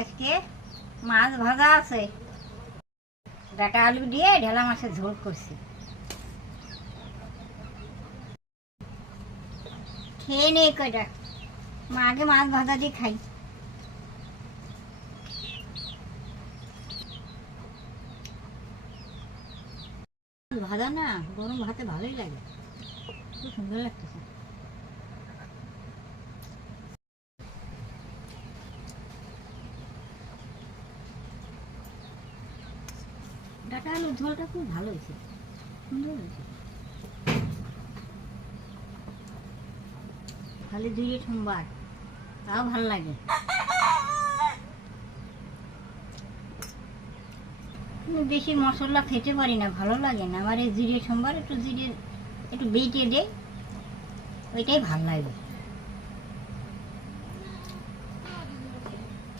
আজকে মাছ ভাজা আছে, ডাটা আলু দিয়ে ঢেলা মাছের ঝোল করছি। খেয়ে নেই কয়টা, মা আগে মাছ ভাজা দিয়ে খাই। ভাজা না গরম ভাতে ভালোই লাগে, খুব সুন্দর লাগতেছে। ডাটা আলুর ঝোলটা খুব ভালো হয়েছে, সুন্দর হয়েছে। খালি দিয়ে সোমবার তাও ভালো লাগে। বেশি মশলা খেতে পারি না, ভালো লাগে না আমার। এই জিরে সোমবার একটু জিরে একটু বেটে দেয়, ওইটাই ভালো লাগে।